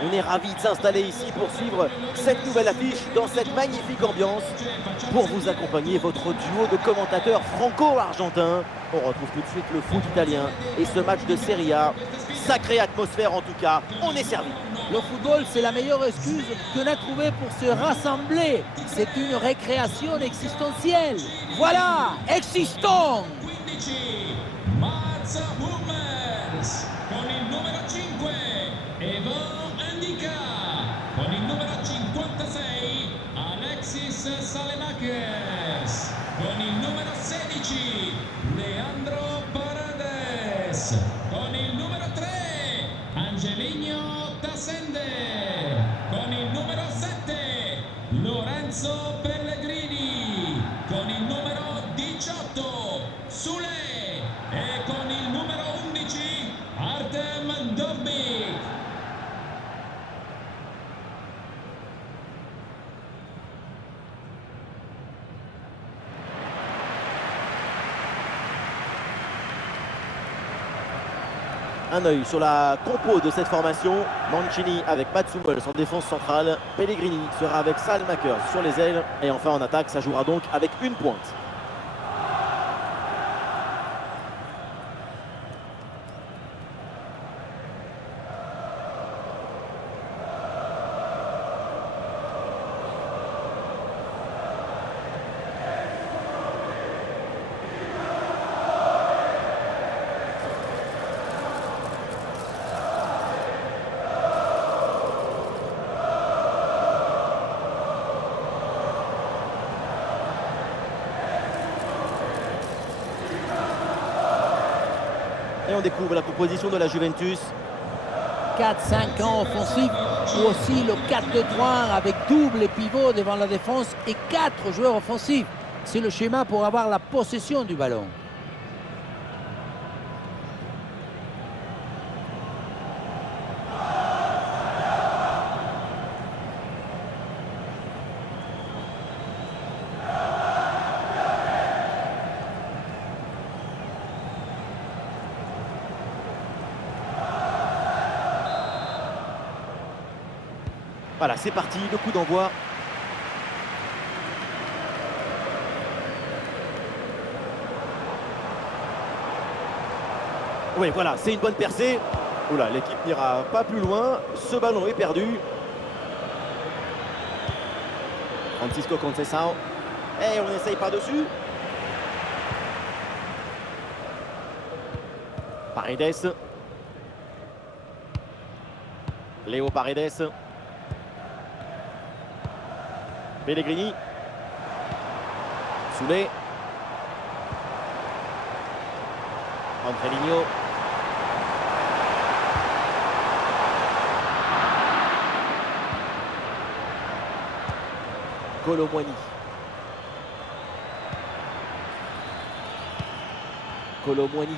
On est ravis de s'installer ici pour suivre cette nouvelle affiche dans cette magnifique ambiance. Pour vous accompagner, votre duo de commentateurs franco-argentins. On retrouve tout de suite le foot italien et ce match de Serie A. Sacrée atmosphère en tout cas, on est servi. Le football, c'est la meilleure excuse qu'on a trouvée pour se rassembler. C'est une récréation existentielle. Voilà, existons! Mats Hummels con il numero 5 Evo Endika, con il numero 56 Alexis Saelemaekers, con il numero 16 Leandro Paredes, con il numero 3 Angelino Tassende, con il numero 7 Lorenzo Pellegrini, con il numero 18 Sule e con il numero 11 Artem Dovbyk. Un œil sur la compo de cette formation. Mancini avec Mats Hummels en défense centrale. Pellegrini sera avec Saelemaekers sur les ailes. Et enfin en attaque, ça jouera donc avec une pointe. Et on découvre la composition de la Juventus. 4-5 ans offensifs ou aussi le 4-2-3 avec double pivot devant la défense et 4 joueurs offensifs. C'est le schéma pour avoir la possession du ballon. Voilà, c'est parti, le coup d'envoi. Oui, voilà, c'est une bonne percée. Oula, l'équipe n'ira pas plus loin. Ce ballon est perdu. Francisco Conceição. Et on essaye par-dessus. Paredes. Léo Paredes. Pellegrini. Soulé. Angelino. Kolo Muani. Kolo Muani.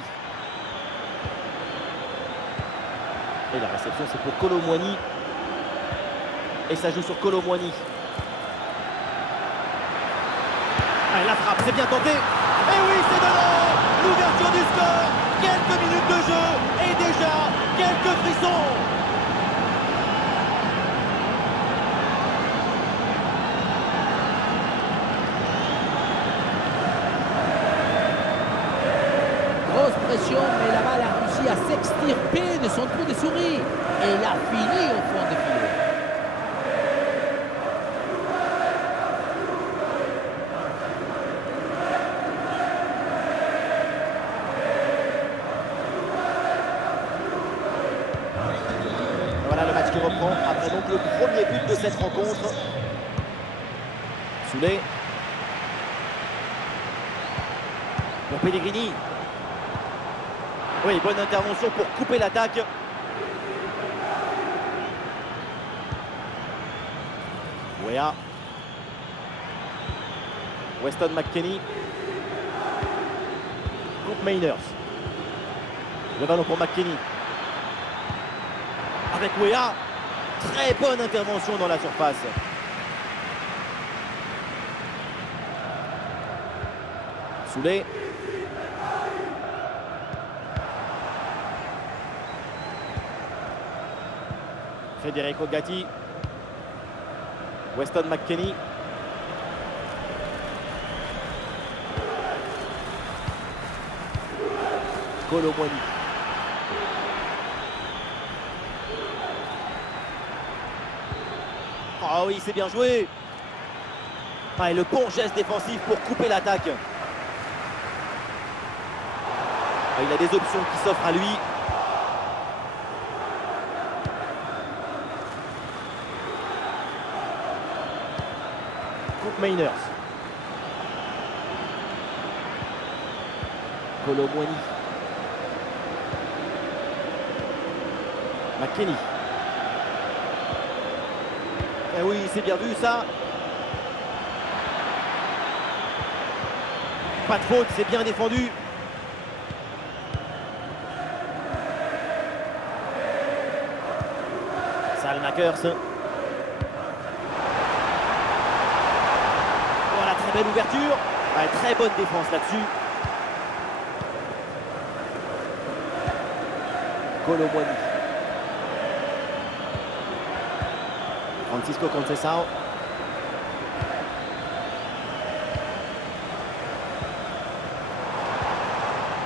Et la réception, c'est pour Kolo Muani. Et ça joue sur Kolo Muani. Allez, la frappe, c'est bien tenté. Et oui, c'est dedans. L'ouverture du score. Quelques minutes de jeu. Et déjà, quelques frissons. Grosse pression, mais la balle a réussi à s'extirper de son trou de souris. Et il a fini au fond de filet. Voilà le match qui reprend après donc le premier but de cette rencontre. Soulé. Pour Pellegrini. Oui, bonne intervention pour couper l'attaque. Weah. Weston McKennie. Coupe Mainers. Le ballon pour McKennie. Avec Weah. Très bonne intervention dans la surface. Soulé. Federico Gatti. Weston McKennie. Kolo Muani. Oh oui, c'est bien joué. Ah, et le bon geste défensif pour couper l'attaque. Ah, il a des options qui s'offrent à lui. Cook Mainers. Kolo Muani. McKennie. Eh oui, c'est bien vu ça. Pas de faute, c'est bien défendu. Salmakers. Voilà, très belle ouverture. Ouais, très bonne défense là-dessus. Kolo Muani. Francisco Conceição.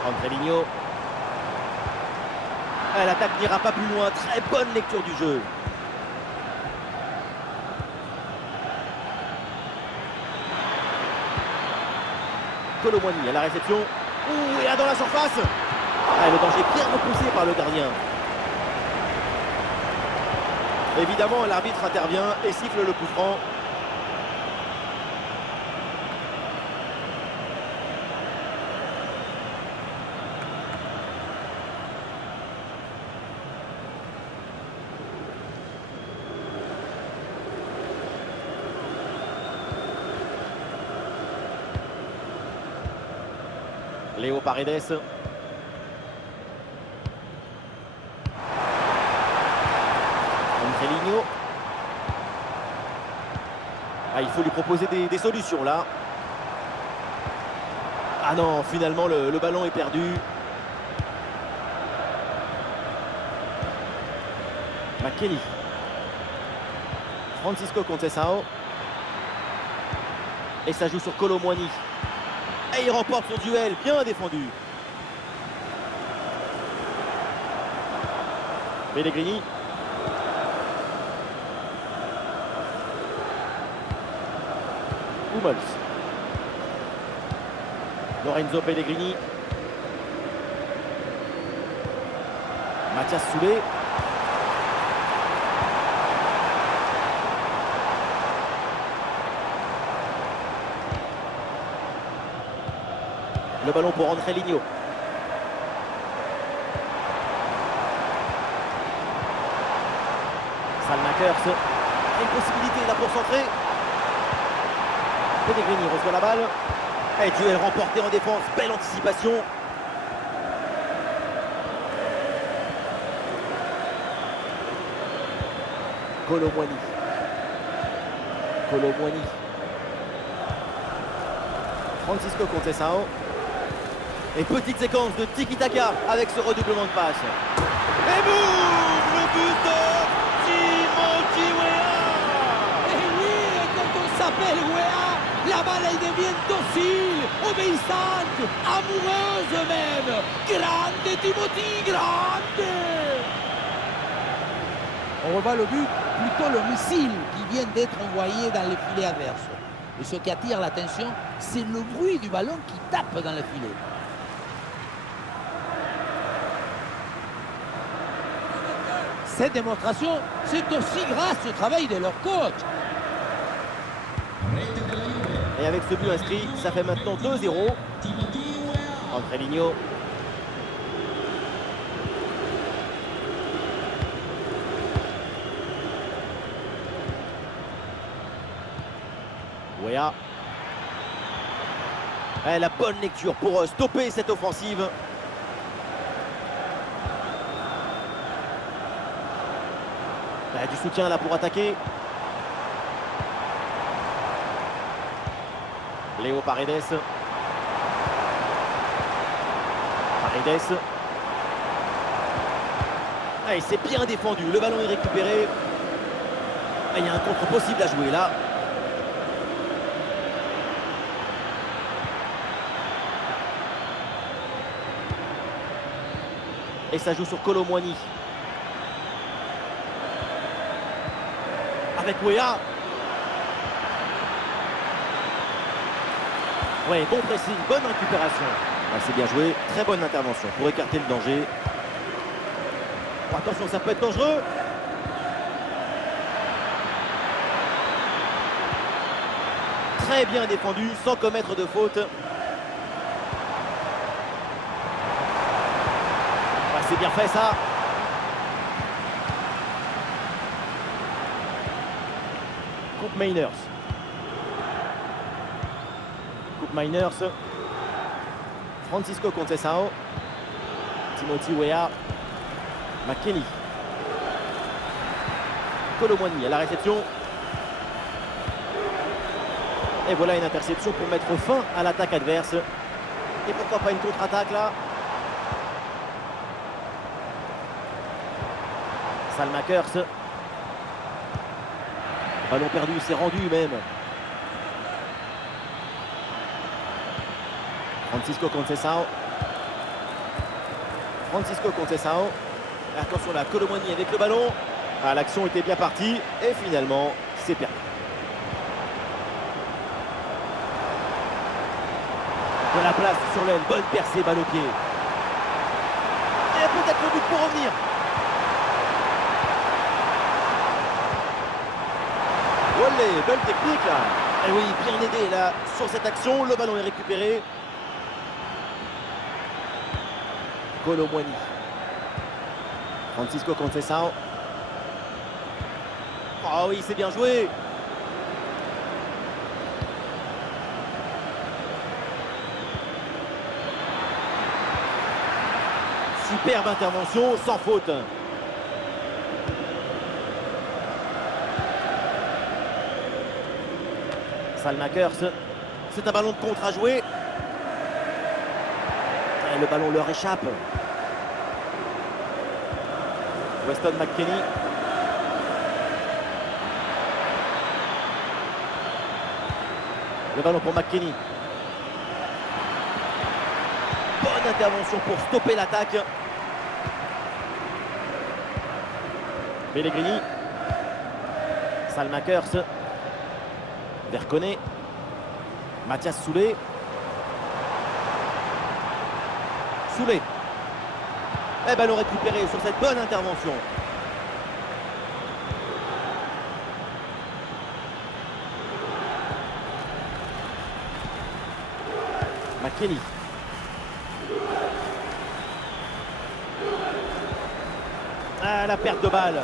Andrelinho. L'attaque n'ira pas plus loin. Très bonne lecture du jeu. Kolo Muani à la réception. Ouh, et là dans la surface. Ah, le danger bien repoussé par le gardien. Évidemment, l'arbitre intervient et siffle le coup franc. Léo Paredes. Andrelinho. Ah, il faut lui proposer des solutions là. Ah non, finalement le ballon est perdu. McKennie. Francisco Conceição. Et ça joue sur Kolo Muani. Et il remporte son duel, bien défendu. Pellegrini. Hummels. Lorenzo Pellegrini. Mathias Soulé. Le ballon pour Andrelinho. Salmakers. Une possibilité là pour centrer. Pellegrini reçoit la balle. Et duel remporté en défense. Belle anticipation. Kolo Muani. Kolo Muani. Francisco Conceição. Et petite séquence de tiki-taka avec ce redoublement de passe. Et boum, le but de Timothy Weah. Et oui, quand on s'appelle Weah, la balle elle devient docile, obéissante, amoureuse même. Grande Timothy, grande. On revoit le but, plutôt le missile qui vient d'être envoyé dans le filet adverse. Et ce qui attire l'attention, c'est le bruit du ballon qui tape dans le filet. Cette démonstration, c'est aussi grâce au travail de leur coach. Et avec ce but inscrit, ça fait maintenant 2-0. Andrelinho. Weah. La bonne lecture pour stopper cette offensive. Du soutien là pour attaquer. Léo Paredes. Paredes. Ah, et c'est bien défendu, le ballon est récupéré. Ah, il y a un contre possible à jouer là. Et ça joue sur Kolo Muani. Avec Weah. Ouais, bon pressing, bonne récupération. Ah, c'est bien joué, très bonne intervention pour écarter le danger. Oh, attention, ça peut être dangereux. Très bien défendu, sans commettre de faute. Ah, c'est bien fait ça. Coupe Mainers. Coupe Mainers. Francisco Conceição. Timothy Weah. McKennie. Kolo Muani à la réception. Et voilà une interception pour mettre fin à l'attaque adverse. Et pourquoi pas une contre-attaque là. Salmakers. Ballon perdu, c'est rendu même. Francisco Conceição. Francisco Conceição. Attention là, Kolo Muani avec le ballon. Ah, l'action était bien partie et finalement c'est perdu. De la place sur l'aile, bonne percée, balle au pied. Et peut-être le but pour revenir. Olé, belle technique là. Et oui, bien aidé là sur cette action. Le ballon est récupéré. Kolo Muani. Francisco Conceição. Oh oui, c'est bien joué. Superbe intervention, sans faute. Salmakers, c'est un ballon de contre à jouer. Et le ballon leur échappe. Weston McKennie. Le ballon pour McKennie. Bonne intervention pour stopper l'attaque. Pellegrini. Salmakers. Verconet. Mathias Soulé. Soulé. Et ballon récupéré sur cette bonne intervention. McKennie. Ah, la perte de balle.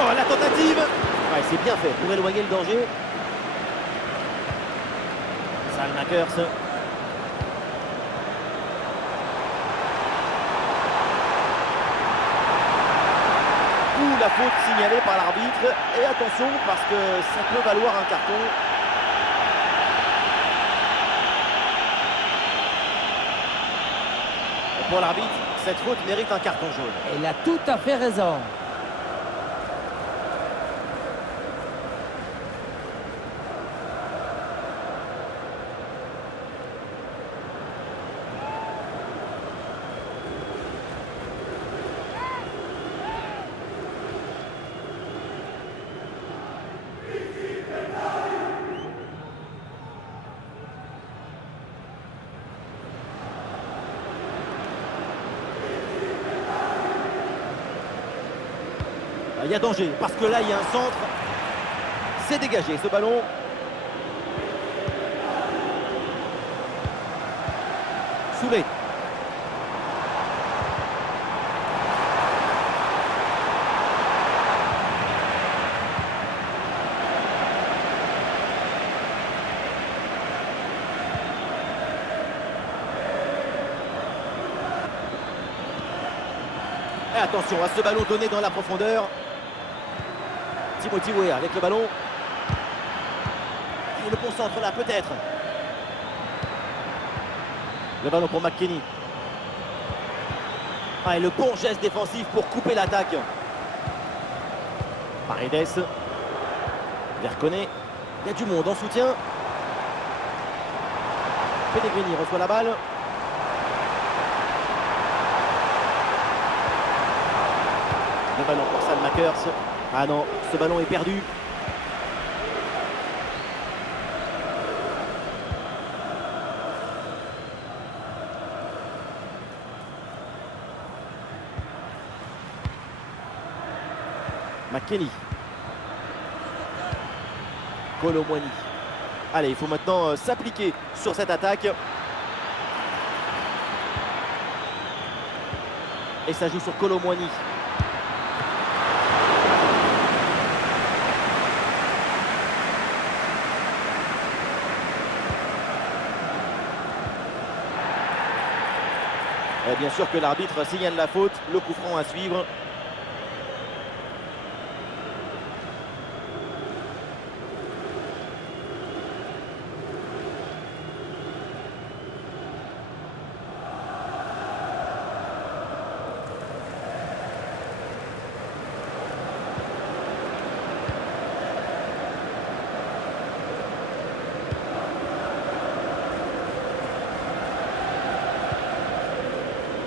Oh, la tentative. Ouais, c'est bien fait pour éloigner le danger. Salmakers. La faute signalée par l'arbitre. Et attention parce que ça peut valoir un carton. Et pour l'arbitre, cette faute mérite un carton jaune. Il a tout à fait raison. Il y a danger parce que là il y a un centre. C'est dégagé ce ballon. Soulé. Et attention à ce ballon donné dans la profondeur. Timothy Weah avec le ballon. Et le concentre là peut-être. Le ballon pour McKennie. Ah, et le bon geste défensif pour couper l'attaque. Paredes. Verconet. Il y a du monde en soutien. Pellegrini reçoit la balle. Le ballon pour Salmakers. Ah non, ce ballon est perdu. McKennie. Kolo Muani. Allez, il faut maintenant s'appliquer sur cette attaque. Et ça joue sur Kolo Muani. Et bien sûr que l'arbitre signale la faute, le coup franc à suivre.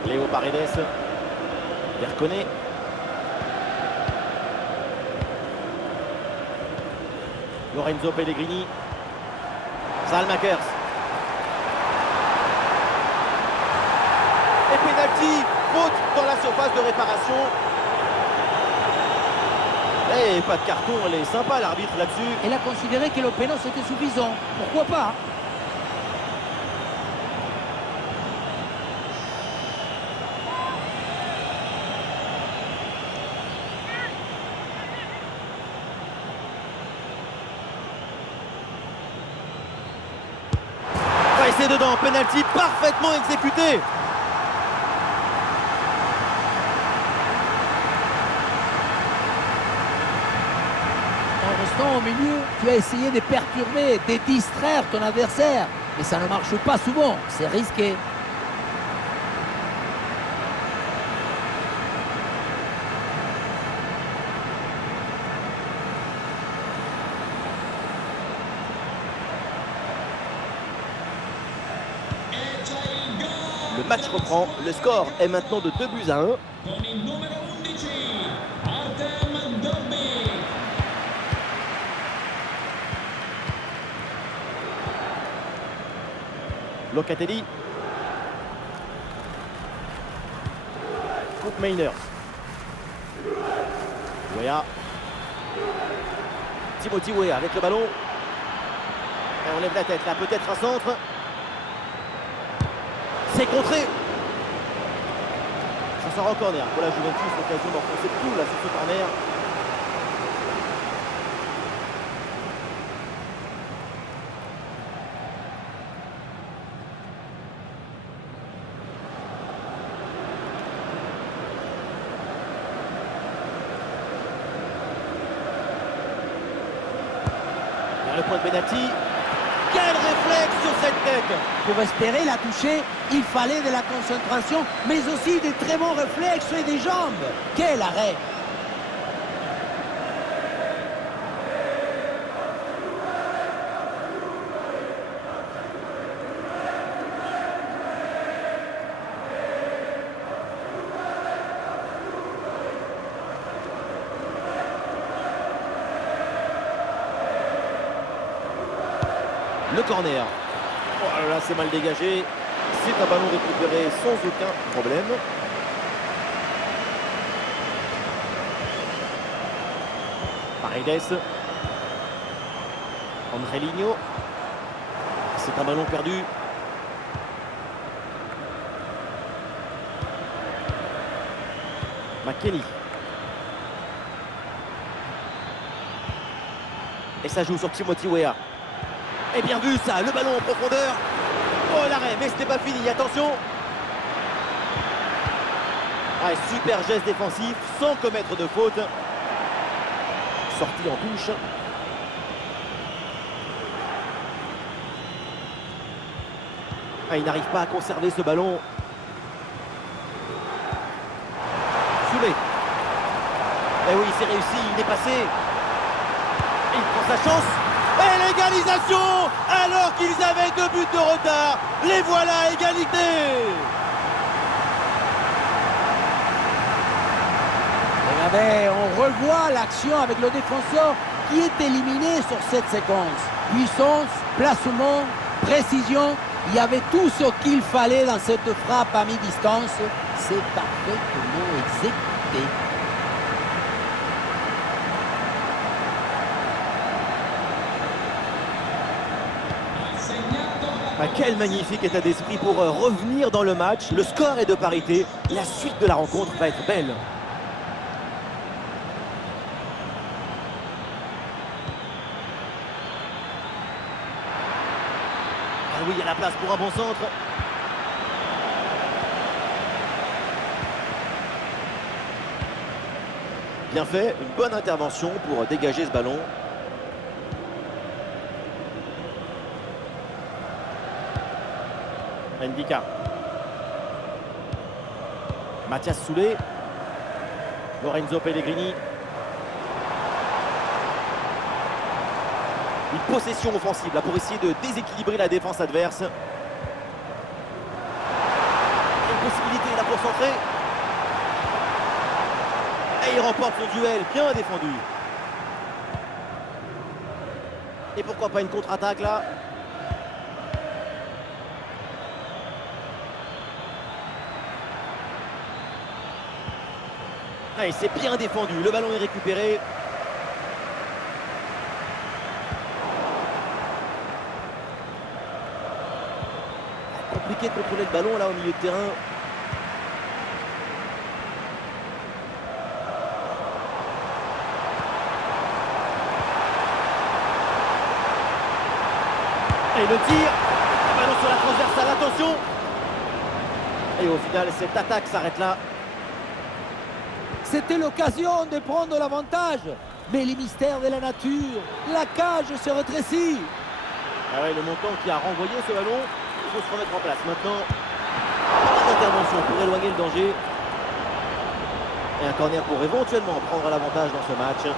Léo Paredes. Verconet. Lorenzo Pellegrini. Salmakers. Et penalty. Faute dans la surface de réparation. Et pas de carton, elle est sympa l'arbitre là-dessus. Elle a considéré que le pénal c'était suffisant. Pourquoi pas? Et c'est dedans, penalty parfaitement exécuté. En restant au milieu, tu as essayé de perturber, de distraire ton adversaire. Mais ça ne marche pas souvent, c'est risqué. Le match reprend, le score est maintenant de 2-1. Con il numero 11, Artem Dovbyk. Locatelli. Coupe Mainers. Weah. Timothy Weah avec le ballon. Et on lève la tête là, peut-être un centre. C'est contré. Ça sort en corner pour la Juventus, l'occasion d'enfoncer tout là sur ce corner. Vers le point de pénalty. Quel réflexe sur cette tête! Pour espérer la toucher, il fallait de la concentration, mais aussi des très bons réflexes et des jambes. Quel arrêt! Le corner. Oh là là, c'est mal dégagé. C'est un ballon récupéré sans aucun problème. Paredes. Andrelinho. C'est un ballon perdu. McKennie. Et ça joue sur Timothy Weah. Et bien vu ça, le ballon en profondeur. Oh l'arrêt, mais ce n'est pas fini, attention. Ah, super geste défensif sans commettre de faute. Sortie en touche. Ah, il n'arrive pas à conserver ce ballon. Soulé. Eh oui, c'est réussi, il est passé. Et il prend sa chance. Et l'égalisation alors qu'ils avaient 2 buts de retard. Les voilà, égalité. Regardez, on revoit l'action avec le défenseur qui est éliminé sur cette séquence. Puissance, placement, précision, il y avait tout ce qu'il fallait dans cette frappe à mi-distance. C'est parfaitement exécuté. Ah, quel magnifique état d'esprit pour revenir dans le match. Le score est de parité. La suite de la rencontre va être belle. Ah oui, il y a la place pour un bon centre. Bien fait, une bonne intervention pour dégager ce ballon. Ndika. Mathias Soulé. Lorenzo Pellegrini. Une possession offensive là pour essayer de déséquilibrer la défense adverse. Une possibilité là pour centrer. Et il remporte son duel, bien défendu. Et pourquoi pas une contre-attaque là? Ah, et c'est bien défendu, le ballon est récupéré. Compliqué de contrôler le ballon là au milieu de terrain. Et le tir, le ballon sur la transversale, attention. Et au final, cette attaque s'arrête là. C'était l'occasion de prendre l'avantage. Mais les mystères de la nature, la cage se rétrécit. Ah ouais, le montant qui a renvoyé ce ballon, il faut se remettre en place. Maintenant, pas d'intervention pour éloigner le danger. Et un corner pour éventuellement prendre l'avantage dans ce match.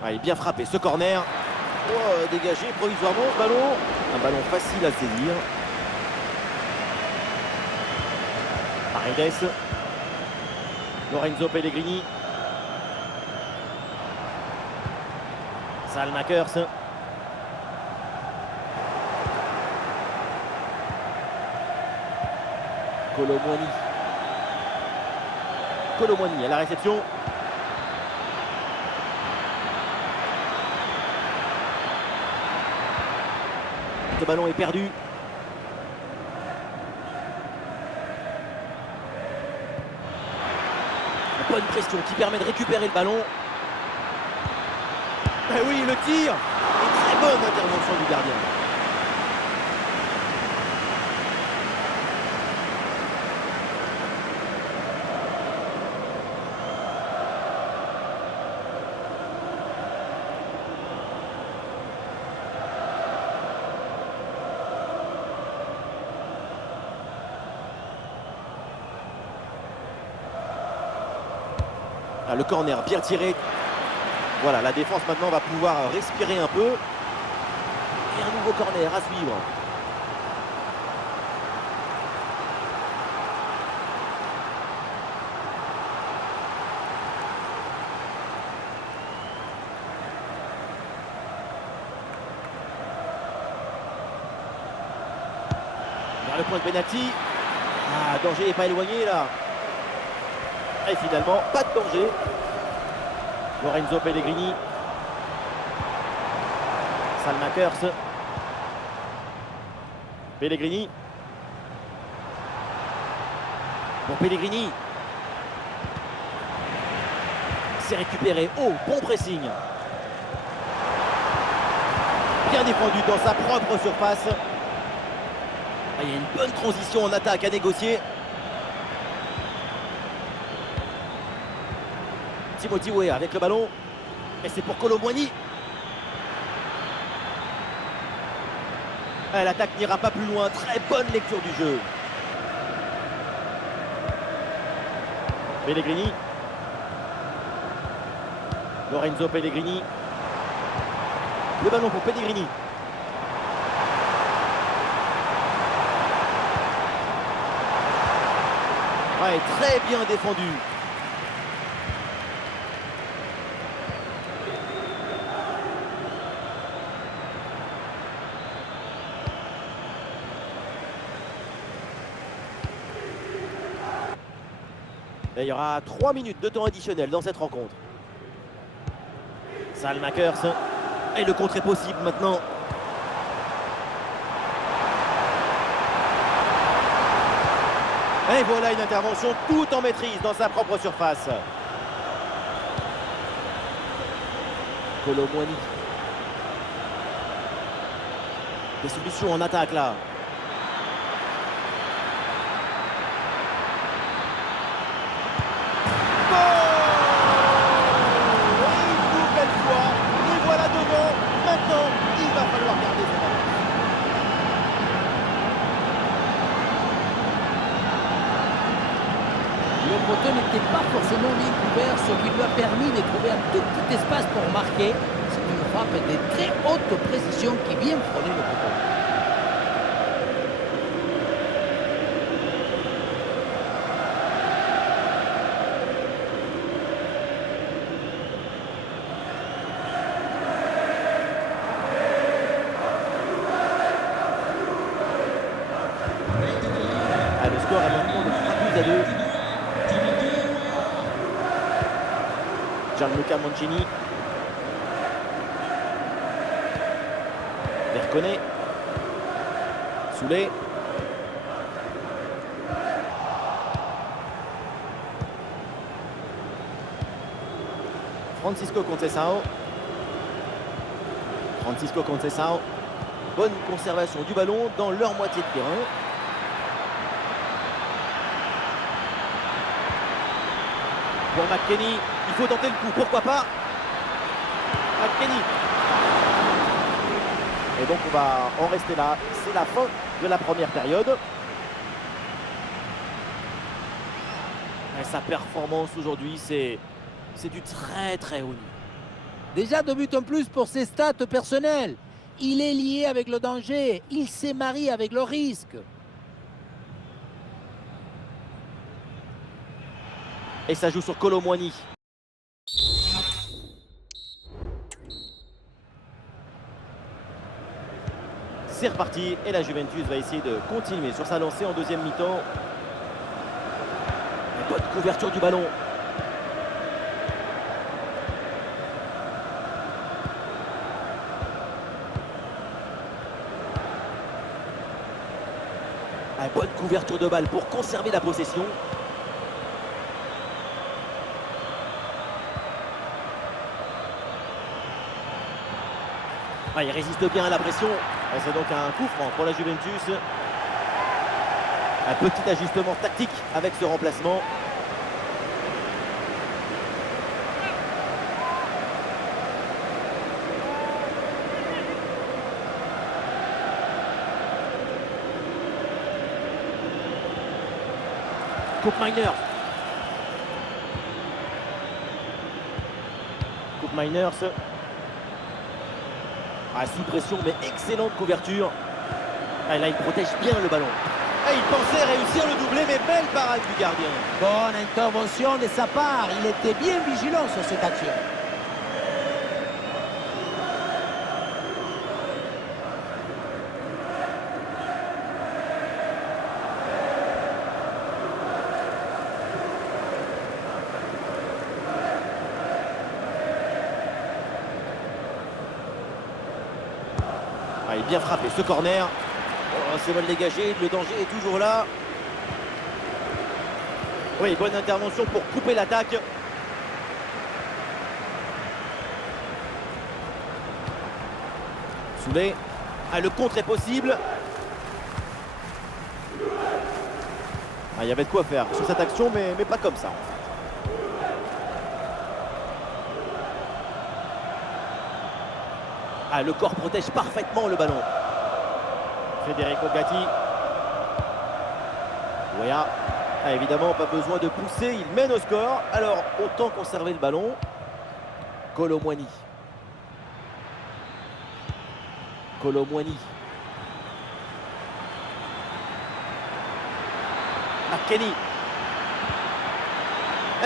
Ah, il est bien frappé ce corner. Oh, dégagé provisoirement ce ballon. Un ballon facile à saisir. Paredes. Lorenzo Pellegrini. Salmakers. Colomwani à la réception. Le ballon est perdu. Bonne pression qui permet de récupérer le ballon. Eh oui, le tir. Une très bonne intervention du gardien. Ah, le corner bien tiré. Voilà, la défense maintenant va pouvoir respirer un peu. Et un nouveau corner à suivre. Vers le point de pénalty. Ah, danger n'est pas éloigné là. Et finalement, pas de danger. Lorenzo Pellegrini. Salmakers. Pellegrini. Pour Pellegrini. C'est récupéré. Oh, bon pressing. Bien défendu dans sa propre surface. Ah, il y a une bonne transition en attaque à négocier. Timothy Weah avec le ballon. Et c'est pour Kolo Muani. L'attaque n'ira pas plus loin. Très bonne lecture du jeu. Pellegrini. Lorenzo Pellegrini. Le ballon pour Pellegrini. Ouais, très bien défendu. Et il y aura 3 minutes de temps additionnel dans cette rencontre. Salmakers. Et le contre est possible maintenant. Et voilà une intervention tout en maîtrise dans sa propre surface. Kolo Muani. Des solutions en attaque là. Le poteau n'était pas forcément bien couvert, ce qui lui a permis de trouver un tout petit espace pour marquer. C'est une frappe de très haute précision qui vient frôler le poteau. Le score est maintenant de 3-2. Gianluca Mancini. Verconet. Soulé. Francisco Conceição. Francisco Conceição. Bonne conservation du ballon dans leur moitié de terrain. Pour McKennie, il faut tenter le coup, pourquoi pas. McKennie. Et donc on va en rester là. C'est la fin de la première période. Et sa performance aujourd'hui, c'est du très très haut niveau. Déjà 2 buts en plus pour ses stats personnelles. Il est lié avec le danger, il s'est marié avec le risque. Et ça joue sur Kolo Muani. C'est reparti et la Juventus va essayer de continuer sur sa lancée en deuxième mi-temps. Bonne couverture du ballon. Bonne couverture de balle pour conserver la possession. Il résiste bien à la pression. C'est donc un coup franc pour la Juventus. Un petit ajustement tactique avec ce remplacement. Coupe Miners. Coupe Miners. Sous pression, mais excellente couverture. Là, il protège bien le ballon. Il pensait réussir le doublé, mais belle parade du gardien. Bonne intervention de sa part. Il était bien vigilant sur cette action. Il est bien frappé ce corner. Oh, c'est mal dégagé, le danger est toujours là. Oui, bonne intervention pour couper l'attaque. Soulé. Ah, le contre est possible. Ah, il y avait de quoi faire sur cette action, mais pas comme ça. Ah, le corps protège parfaitement le ballon. Federico Gatti. Ouéa. Ah, évidemment, pas besoin de pousser, il mène au score. Alors, autant conserver le ballon. Kolo Muani. Kolo Muani. McKennie.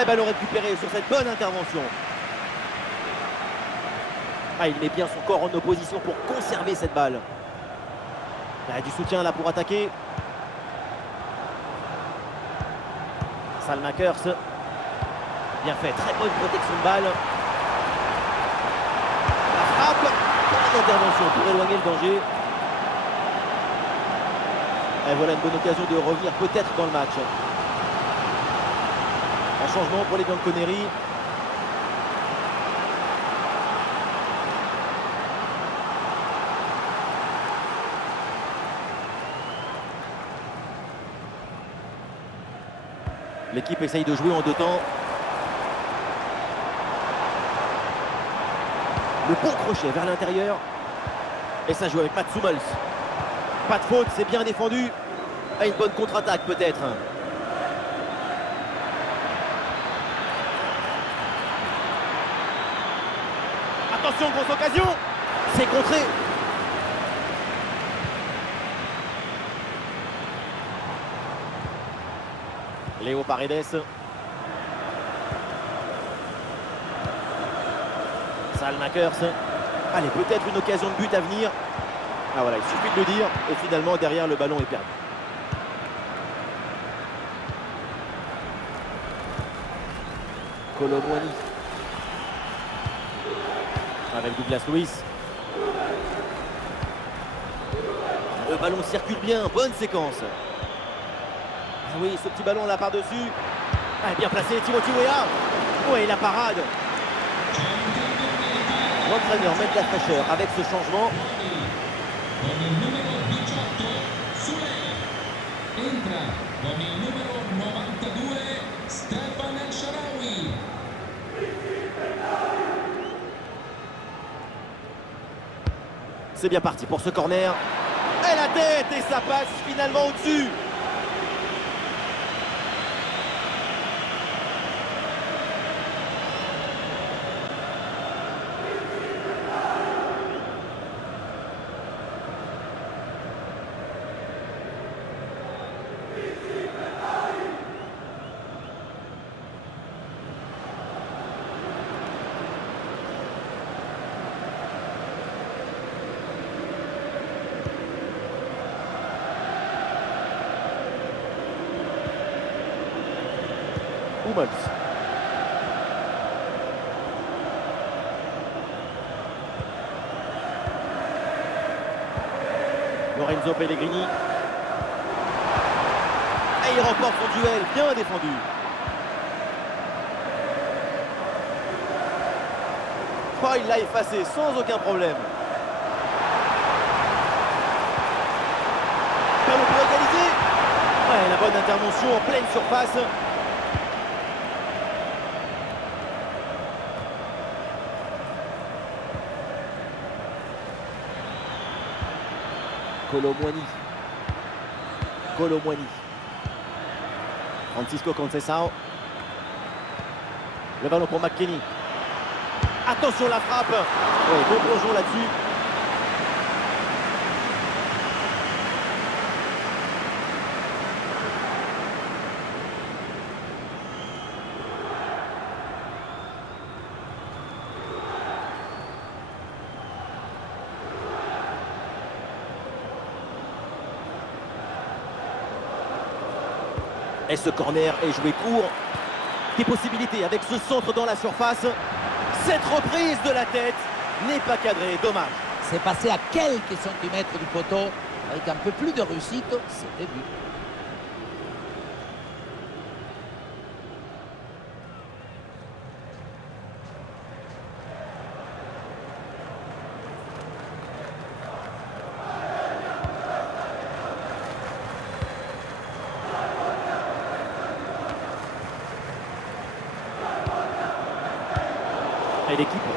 Et ballon récupéré sur cette bonne intervention. Ah, il met bien son corps en opposition pour conserver cette balle. Il y a du soutien là pour attaquer. Salmakers. Bien fait, très bonne protection de balle. La frappe. Bonne intervention pour éloigner le danger. Et voilà une bonne occasion de revenir peut-être dans le match. Un changement pour les Bianconeri. L'équipe essaye de jouer en deux temps. Le bon crochet vers l'intérieur. Et ça joue avec Mats Hummels. Pas de faute, c'est bien défendu. Et une bonne contre-attaque peut-être. Attention, grosse occasion. C'est contré. Léo Paredes. Salmakers. Allez, peut-être une occasion de but à venir. Ah voilà, il suffit de le dire. Et finalement, derrière, le ballon est perdu. Kolo Muani. Avec Douglas Luiz. Le ballon circule bien, bonne séquence. Ah oui, ce petit ballon là par-dessus. Ah, bien placé, Timothy Weah. Oui, la parade. L'entraîneur met de la fraîcheur avec ce changement. Con il numero 18, Soulé. Entra con il numero 92, Stefan El Shaarawy. C'est bien parti pour ce corner. Et la tête, et ça passe finalement au-dessus. Hummels. Lorenzo Pellegrini. Et il remporte son duel, bien défendu. Oh, il l'a effacé sans aucun problème. Ballon pour égaliser. Ouais, la bonne intervention en pleine surface. Kolo Muani. Kolo Muani. Francisco Conceição. Le ballon pour McKennie. Attention la frappe. Ouais, bon plongeon là-dessus. Et ce corner est joué court. Des possibilités avec ce centre dans la surface. Cette reprise de la tête n'est pas cadrée, dommage. C'est passé à quelques centimètres du poteau. Avec un peu plus de réussite, c'était but.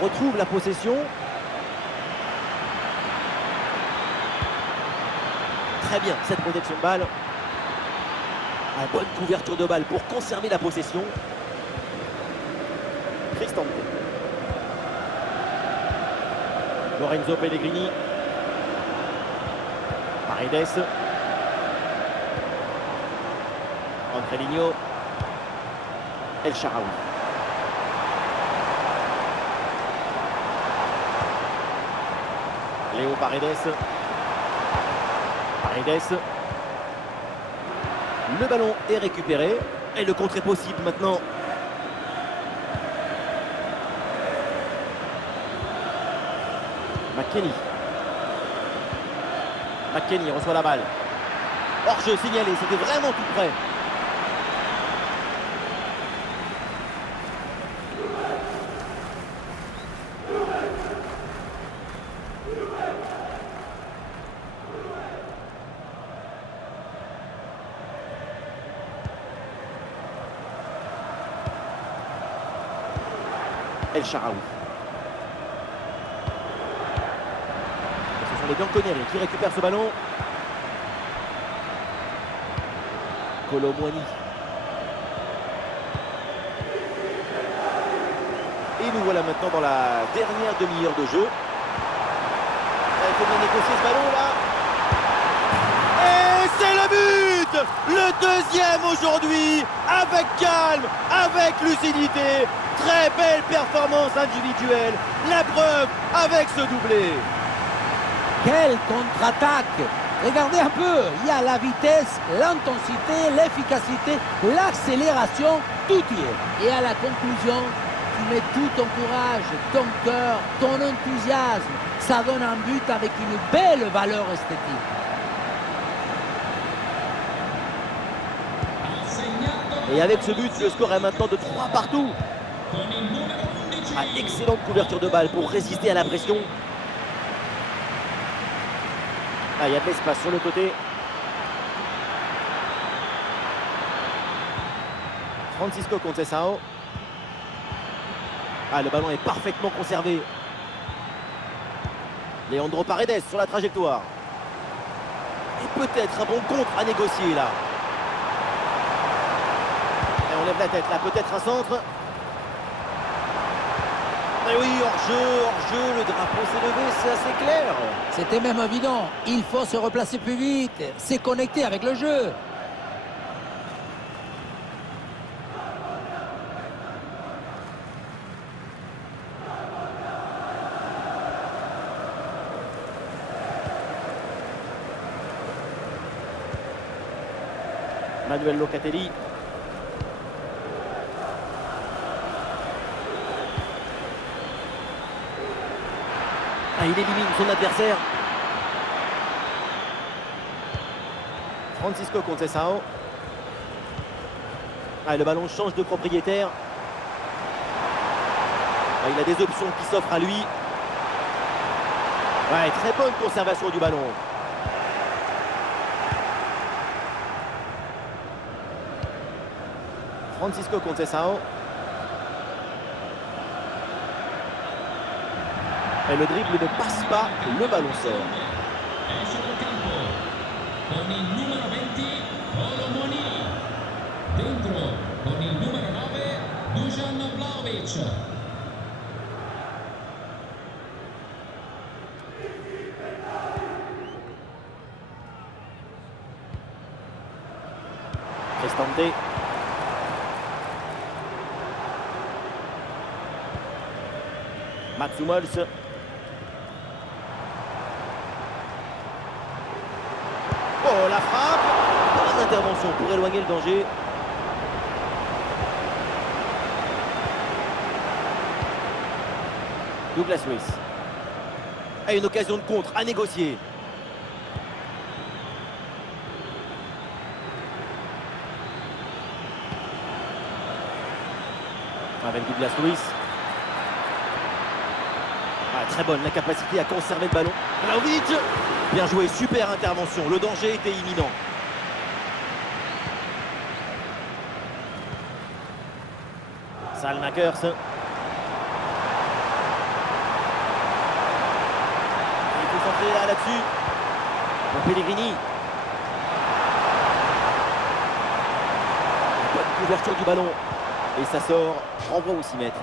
retrouve la possession. Très bien cette protection de balle. Une bonne couverture de balle pour conserver la possession. Cristante. Lorenzo Pellegrini. Paredes. Angelino. El Shaarawy. Léo Paredes. Paredes. Le ballon est récupéré. Et le contre est possible maintenant. McKennie. McKennie reçoit la balle. Hors-jeu signalé, c'était vraiment tout près. El Shaarawy. Ce sont les Bianconeri qui récupèrent ce ballon. Kolo Muani. Et nous voilà maintenant dans la dernière demi-heure de jeu. Il faut bien négocier ce ballon là. Et c'est le but! Le deuxième aujourd'hui, avec calme, avec lucidité. Très belle performance individuelle. La preuve avec ce doublé. Quelle contre-attaque! Regardez un peu, il y a la vitesse, l'intensité, l'efficacité, l'accélération, tout y est. Et à la conclusion, tu mets tout ton courage, ton cœur, ton enthousiasme. Ça donne un but avec une belle valeur esthétique. Et avec ce but, le score est maintenant de 3 partout. Excellente couverture de balle pour résister à la pression. Il y a de l'espace sur le côté. Francisco Conceição. Le ballon est parfaitement conservé. Leandro Paredes sur la trajectoire. Et peut-être un bon contre à négocier là. Et on lève la tête là, peut-être un centre. Et oui, hors-jeu, le drapeau s'est levé, c'est assez clair. C'était même évident, il faut se replacer plus vite, c'est connecté avec le jeu. Manuel Locatelli. Il élimine son adversaire. Francisco Conceição. Le ballon change de propriétaire. Il a des options qui s'offrent à lui. Très bonne conservation du ballon. Francisco Conceição. Et le dribble ne passe pas, le ballon sort. Esce dal campo con il numero 20 Kolo Muani. Dentro con il numero 9 Dusan Vlahovic. Cristante. Mats Hummels. Oh, la frappe. Bonne intervention pour éloigner le danger. Douglas Luiz. Et une occasion de contre à négocier. Avec Douglas Luiz. Très bonne la capacité à conserver le ballon. Vlahovic. Bien joué, super intervention. Le danger était imminent. Salmakers. est là-dessus. Pour Pellegrini. Bonne couverture du ballon. Et ça sort, renvoie au 6 mètres.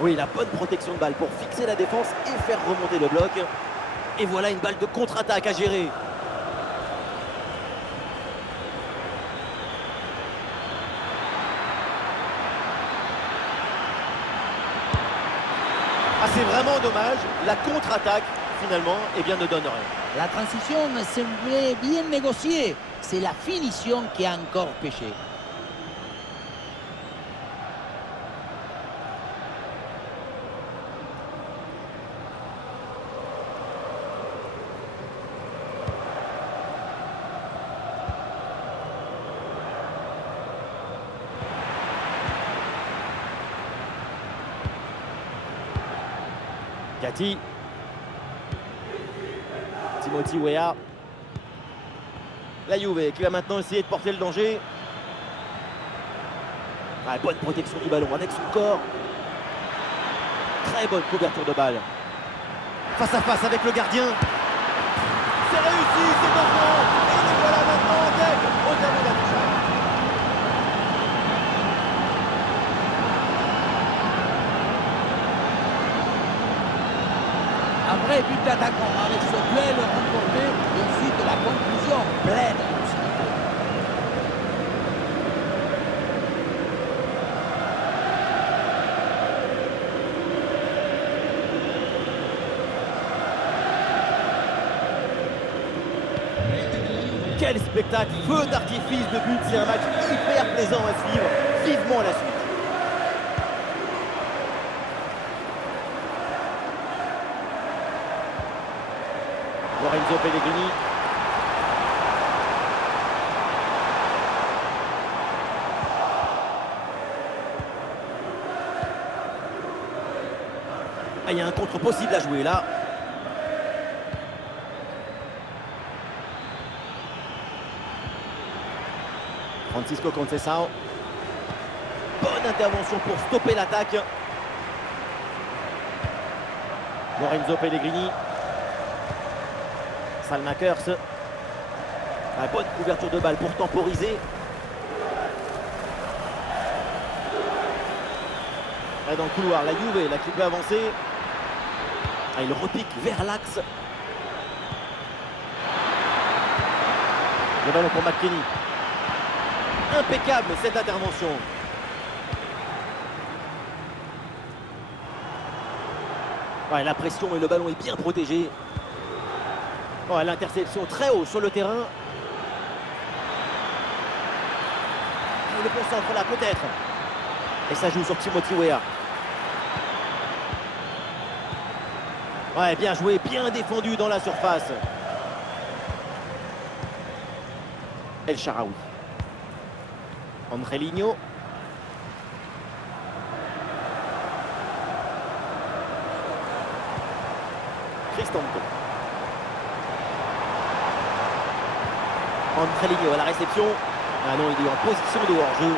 Oui, la bonne protection de balle pour fixer la défense et faire remonter le bloc. Et voilà une balle de contre-attaque à gérer. Ah, c'est vraiment dommage. La contre-attaque, finalement, eh bien, ne donne rien. La transition semblait bien négociée. C'est la finition qui a encore péché. Gatti. Timothy Weah. La Juve qui va maintenant essayer de porter le danger. Ah, bonne protection du ballon avec son corps. Très bonne couverture de balle. Face à face avec le gardien. C'est réussi, c'est maintenant. Et les voilà maintenant en tête au tableau d'affichage. Un vrai but d'attaquant avec ce duel remporté et ensuite la conclusion pleine de lucidité. Quel spectacle, feu d'artifice de but, c'est un match hyper plaisant à suivre. Vivement la suite. Lorenzo Pellegrini. Ah, il y a un contre possible à jouer là. Francisco Conceição. Bonne intervention pour stopper l'attaque. Lorenzo Pellegrini. Salmakers. La bonne couverture de balle pour temporiser. Là dans le couloir, la Juve, là qui peut avancer. Ah, il repique vers l'axe. Le ballon pour McKennie. Impeccable cette intervention. Ouais, la pression et le ballon est bien protégé. Ouais, l'interception très haut sur le terrain. Et le bon centre là peut-être. Et ça joue sur Timothy Weah. Ouais, bien joué, bien défendu dans la surface. El Shaarawy. Angelino. Cristante. Angelino à la réception. Ah non, il est en position de hors-jeu.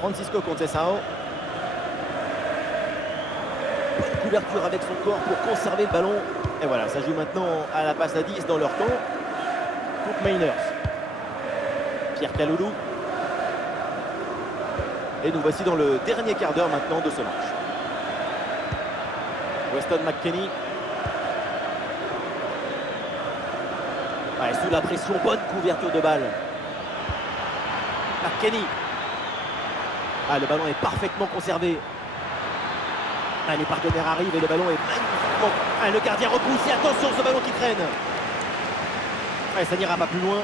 Francisco Conceição. Bonne couverture avec son corps pour conserver le ballon. Et voilà, ça joue maintenant à la passe à 10 dans leur camp. Coupe Mainers. Pierre Kaloulou. Et nous voici dans le dernier quart d'heure maintenant de ce match. Weston McKennie. Ouais, sous la pression, bonne couverture de balle. McKennie. Ah, le ballon est parfaitement conservé. Ah, les partenaires arrivent et le ballon est magnifiquement... Ah, le gardien repousse et attention ce ballon qui traîne. Ah, ça n'ira pas plus loin.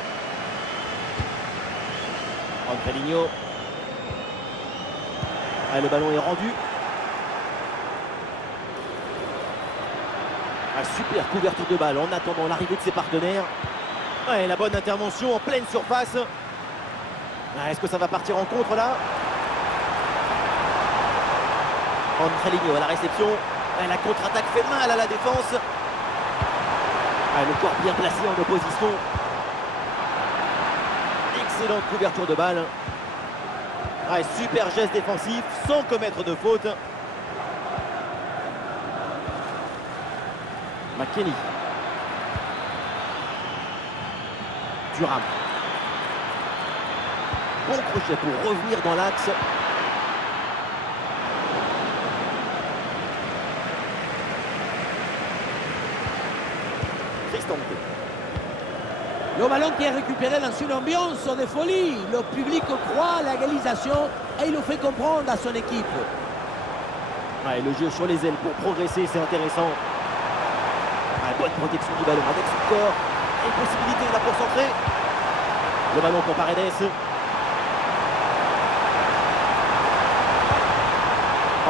Angelino. Ah, le ballon est rendu. Ah, super couverture de balle en attendant l'arrivée de ses partenaires. Ouais, la bonne intervention en pleine surface. Ah, est-ce que ça va partir en contre là? Angelino à la réception. Ah, la contre-attaque fait mal à la défense. Ah, le corps bien placé en opposition. Excellente couverture de balle. Ah, super geste défensif sans commettre de faute. McKennie. Thuram. Bon crochet pour revenir dans l'axe. Cristante. Le ballon qui est récupéré dans une ambiance de folie. Le public croit à l'égalisation et il le fait comprendre à son équipe. Ouais, le jeu sur les ailes pour progresser, c'est intéressant. Ouais, bonne protection du ballon avec son corps. Une possibilité là pour centrer. Le ballon pour Paredes.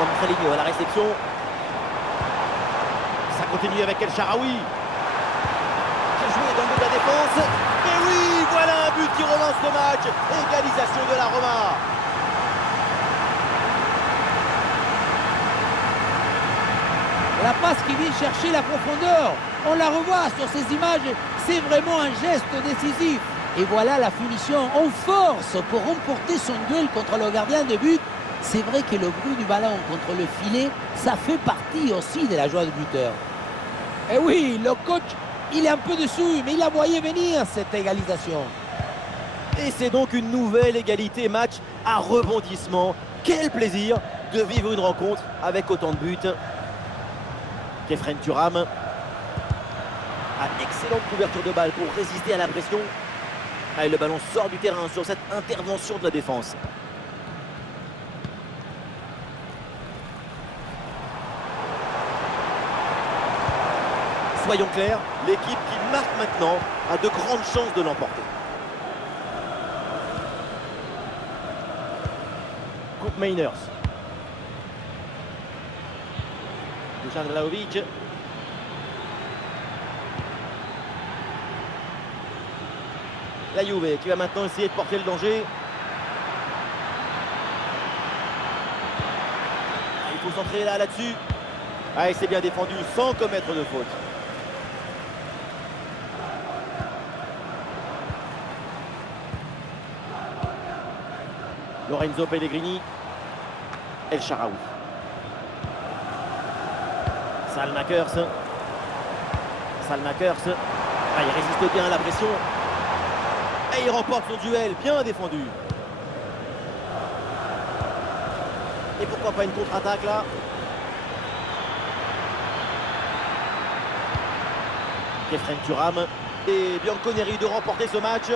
Angelino à la réception. Ça continue avec El Shaarawy. Joué dans le dos de la défense. Et oui, voilà un but qui relance le match. Égalisation de la Roma. La passe qui vient chercher la profondeur. On la revoit sur ces images. C'est vraiment un geste décisif. Et voilà la finition en force pour remporter son duel contre le gardien de but. C'est vrai que le bruit du ballon contre le filet, ça fait partie aussi de la joie du buteur. Et oui, le coach, il est un peu dessous, mais il a voyé venir cette égalisation. Et c'est donc une nouvelle égalité, match à rebondissement. Quel plaisir de vivre une rencontre avec autant de buts. Khéphren Thuram. Ah, excellente couverture de balle pour résister à la pression. Ah, et le ballon sort du terrain sur cette intervention de la défense. Soyons clairs, l'équipe qui marque maintenant a de grandes chances de l'emporter. Coupe Mainers. Dusan Vlahovic. La Juve qui va maintenant essayer de porter le danger. Il faut centrer là-dessus. Ah, et c'est bien défendu sans commettre de faute. Lorenzo Pellegrini. El Shaarawy. Salmakers. Ah, il résiste bien à la pression. Et il remporte son duel, bien défendu. Et pourquoi pas une contre-attaque là? Khéphren Thuram. Et Bianconeri de remporter ce match.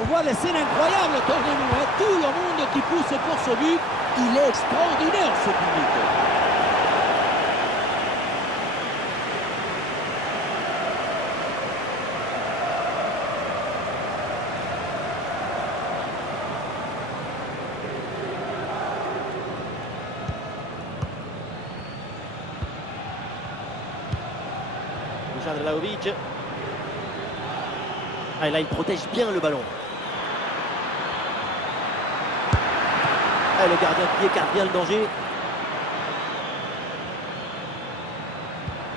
On voit des scènes incroyables autour de nous. Hein. Tout le monde qui pousse pour ce but. Il est extraordinaire ce public. Dusan Vlahovic. Ah, et là, il protège bien le ballon. Ah, le gardien qui écarte bien le danger.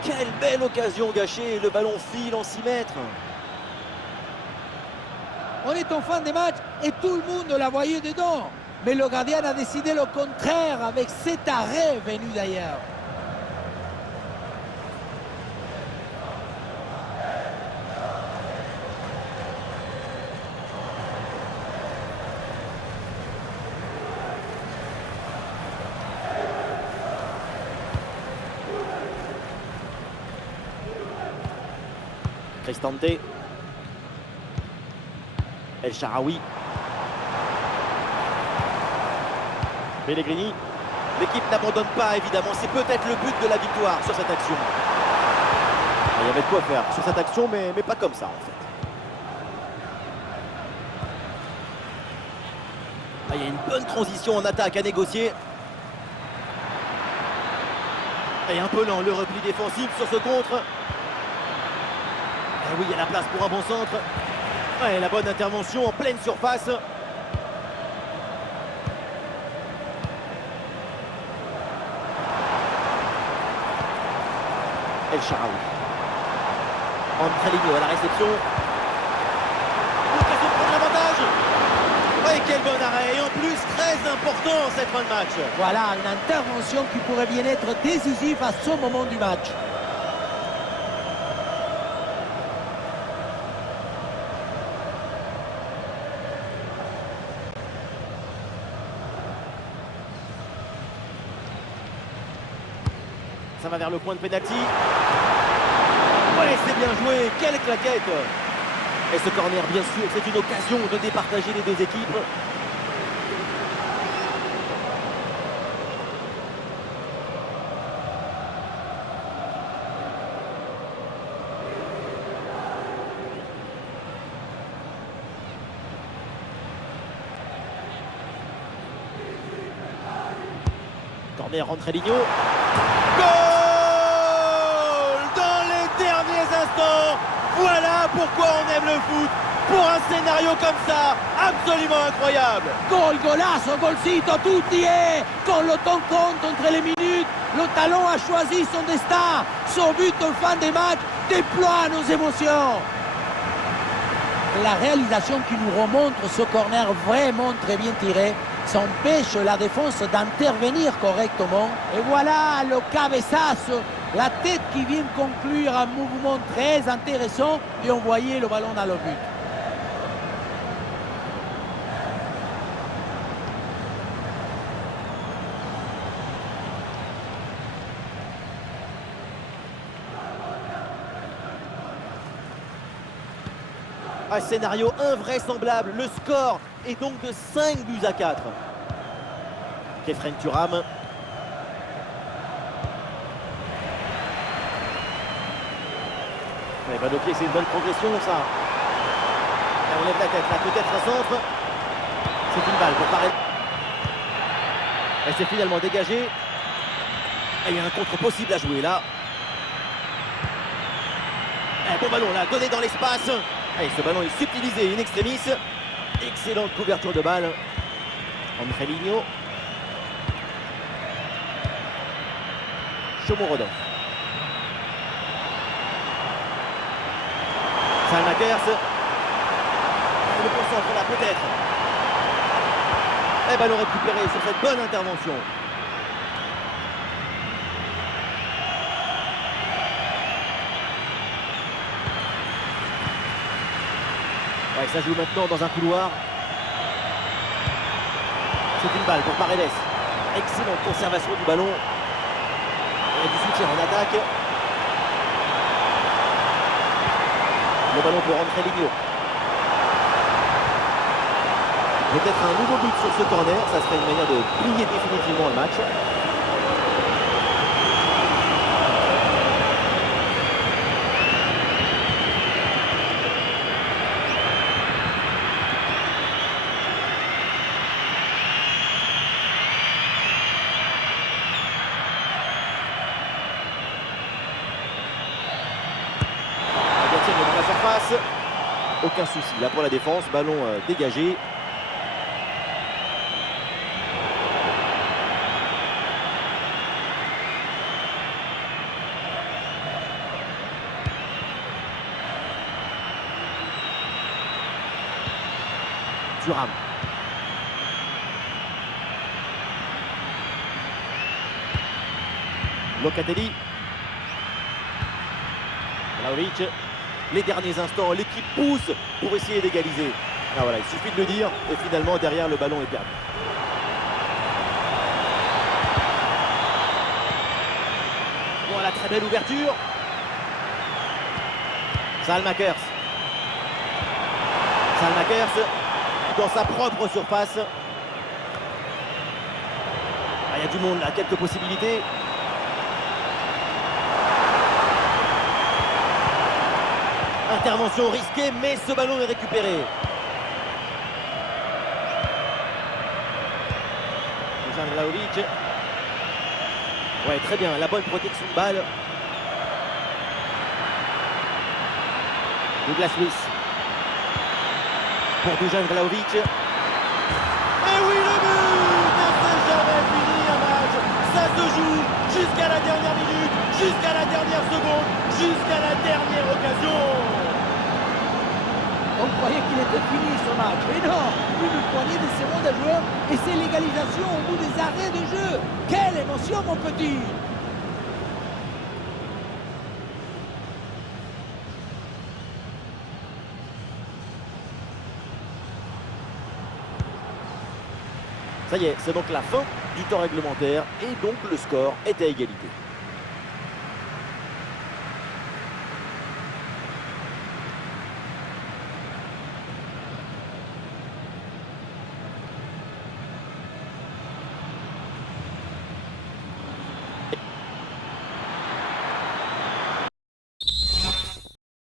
Quelle belle occasion gâchée. Le ballon file en 6 mètres. On est en fin de match et tout le monde la voyait dedans. Mais le gardien a décidé le contraire avec cet arrêt venu d'ailleurs. Cristante. El Shaarawy. Pellegrini. L'équipe n'abandonne pas, évidemment. C'est peut-être le but de la victoire sur cette action. Il y avait de quoi faire sur cette action, mais pas comme ça en fait. Ah, il y a une bonne transition en attaque à négocier. Et un peu lent le repli défensif sur ce contre. Et oui, il y a la place pour un bon centre. Ouais, la bonne intervention en pleine surface. El Shaarawy. Angelino à la réception. L'occasion de prendre l'avantage. Ouais, quel bon arrêt. Et en plus, très important cette fin de match. Voilà, une intervention qui pourrait bien être décisive à ce moment du match. Ça va vers le point de pénalty. Ouais, c'est bien joué. Quelle claquette. Et ce corner, bien sûr, c'est une occasion de départager les deux équipes. Corner Angelino. Voilà pourquoi on aime le foot. Pour un scénario comme ça, absolument incroyable. Gol, golazo, golcito, tout y est. Quand le temps compte entre les minutes, le talon a choisi son destin. Son but en fin de match déploie nos émotions. La réalisation qui nous remontre ce corner vraiment très bien tiré, ça empêche la défense d'intervenir correctement. Et voilà le cabezazo, la tête qui vient conclure un mouvement très intéressant et envoyer le ballon dans le but. Un scénario invraisemblable. Le score est donc de 5-4. Khéphren Thuram. Les balles au pied, c'est une bonne progression ça. Et on lève la tête là, peut-être un centre. C'est une balle pour paraître. Elle s'est finalement dégagée. Et il y a un contre possible à jouer là. Un bon ballon là, donné dans l'espace. Et ce ballon est subtilisé in extremis. Excellente couverture de balle. Angelino. Shomurodov. Salmakers. Le bon centre là peut-être. Et ballon récupéré sur cette bonne intervention. Ouais, ça joue maintenant dans un couloir. C'est une balle pour Paredes. Excellente conservation du ballon. Et du soutien en attaque. Le ballon pour Angelino. Peut-être un nouveau but sur ce corner. Ça serait une manière de plier définitivement le match. Dans la surface, aucun souci là pour la défense, ballon dégagé. Thuram. Locatelli. Vlahovic. Les derniers instants, l'équipe pousse pour essayer d'égaliser. Ah voilà, il suffit de le dire et finalement derrière le ballon est perdu. Voilà, très belle ouverture. Salmakers. Salmakers dans sa propre surface. Ah, il y a du monde là, quelques possibilités. Intervention risquée, mais ce ballon est récupéré. Dusan Vlahovic. Ouais, très bien, la bonne protection de balle. Douglas Luiz. Pour Dusan Vlahovic. Et oui, le but! Et c'est jamais fini un match. Ça se joue jusqu'à la dernière minute, jusqu'à la dernière seconde, jusqu'à la dernière occasion. On croyait qu'il était fini ce match. Mais non, une poignée de secondes à jouer et c'est l'égalisation au bout des arrêts de jeu. Quelle émotion, mon petit! Ça y est, c'est donc la fin du temps réglementaire et donc le score est à égalité.